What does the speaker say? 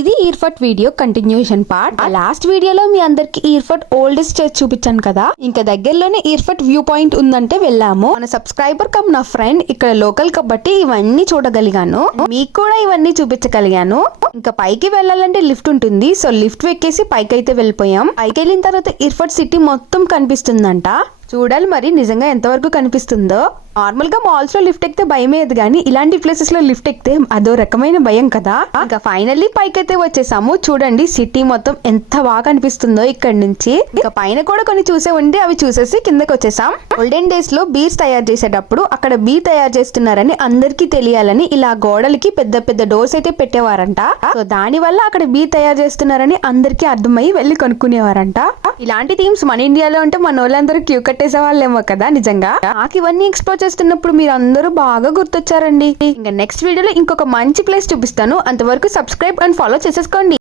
ఇది ఇయర్ఫట్ video continuation part ఆ లాస్ట్ వీడియోలో మీ అందరికి ఇయర్ఫట్ ఓల్డెస్ట్ చర్చ్ చూపించాను కదా. ఇంకా దగ్గరలోనే ఇయర్ఫట్ వ్యూ పాయింట్ ఉందంటే వెళ్ళాము. మన సబ్స్క్రైబర్ కమ్ నా ఫ్రెండ్ ఇక్కడ లోకల్ కాబట్టి ఇవన్నీ చూడగలిగాను. మీకు కూడా ఇవన్నీ చూపించగలిగాను. ఇంకా పైకి వెళ్ళాలంటే లిఫ్ట్ ఉంటుంది. సో లిఫ్ట్ ఎక్కేసి పైకి అయితే వెళ్ళిపోయాం. పైకి వెళ్ళిన తర్వాత ఇర్ఫట్ సిటీ మొత్తం కనిపిస్తుందంట. చూడాలి మరి నిజంగా ఎంతవరకు కనిపిస్తుందో. నార్మల్గా మాల్స్లో లిఫ్ట్ ఎక్కితే భయమేది కానీ ఇలాంటి ప్లేసెస్లో లిఫ్ట్ ఎక్కితే అదో రకమైన భయం కదా. ఇంకా ఫైనల్లీ పైకైతే వచ్చేసాము. చూడండి సిటీ మొత్తం ఎంత బాగా కనిపిస్తుందో ఇక్కడ నుంచి. ఇంకా పైన కూడా కొన్ని చూసే ఉండి అవి చూసేసి కిందకి వచ్చేసాం. గోల్డెన్ డేస్లో బీర్స్ తయారు చేసేటప్పుడు అక్కడ బీర్ తయారు చేస్తున్నారని అందరికీ తెలియాలని ఇలా గోడలకి పెద్ద పెద్ద డోర్స్ అయితే పెట్టేవారంట. సో దాని వల్ల అక్కడ బీర్ తయారు చేస్తున్నారని అందరికీ అర్థమయ్యి వెళ్ళి కొనుక్కునేవారంట. ఇలాంటి థీమ్స్ మన ఇండియాలో ఉంటే మన వాళ్ళందరూ క్యూ కట్టేసే వాళ్ళేమో కదా నిజంగా. నాకు ఇవన్నీ ఎక్స్ప్లోర్ చేస్తున్నప్పుడు మీరు అందరూ బాగా గుర్తొచ్చారండి. ఇంకా నెక్స్ట్ వీడియోలో ఇంకొక మంచి ప్లేస్ చూపిస్తాను. అంతవరకు సబ్స్క్రైబ్ అండ్ ఫాలో చేసేసుకోండి.